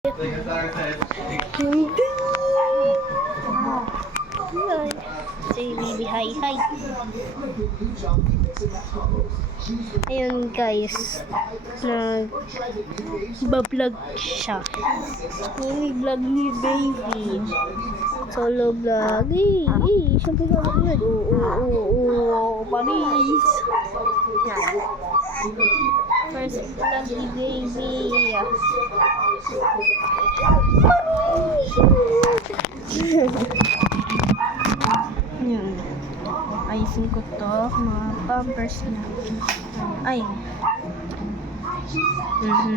Hindi. Say baby hi hi. Ayun guys, nag-vlog siya. Yung vlog ni baby. Solo vlog. Siyempre ka vlog. Oo, Paris. Yan. First vlog ni baby. Yan. Ayusin ko to, mga pampers na. Ay.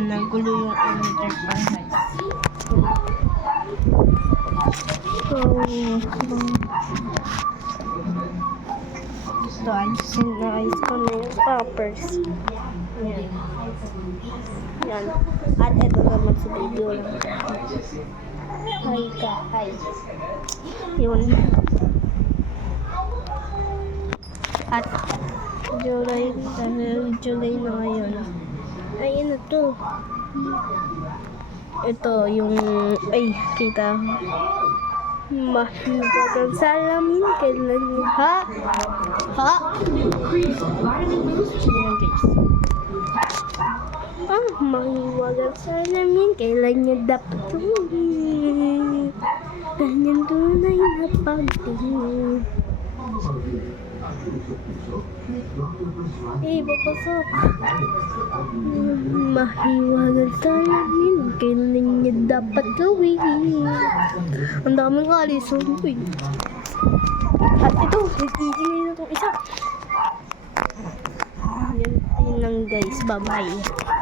Nagulo yung underpants. So, ayos ko na yung pampers. Yan. Yan. At ito naman sa video lang. Hi ka, hi. Yun. At July na ngayon. Ayun na to. Ito yung, kita. Mahibag ang salamin. Kailan mo, ha? Ayan guys. Mahiwag ang salamin. Kailan niya dapat tuwin. Ganyan tunay na pagtingin. Papasok. Mahiwag ang salamin. Kailan niya dapat gawin. Ang daming kalison ko eh. At ito, nagtigil na itong isa. Yan lang guys. Bye-bye.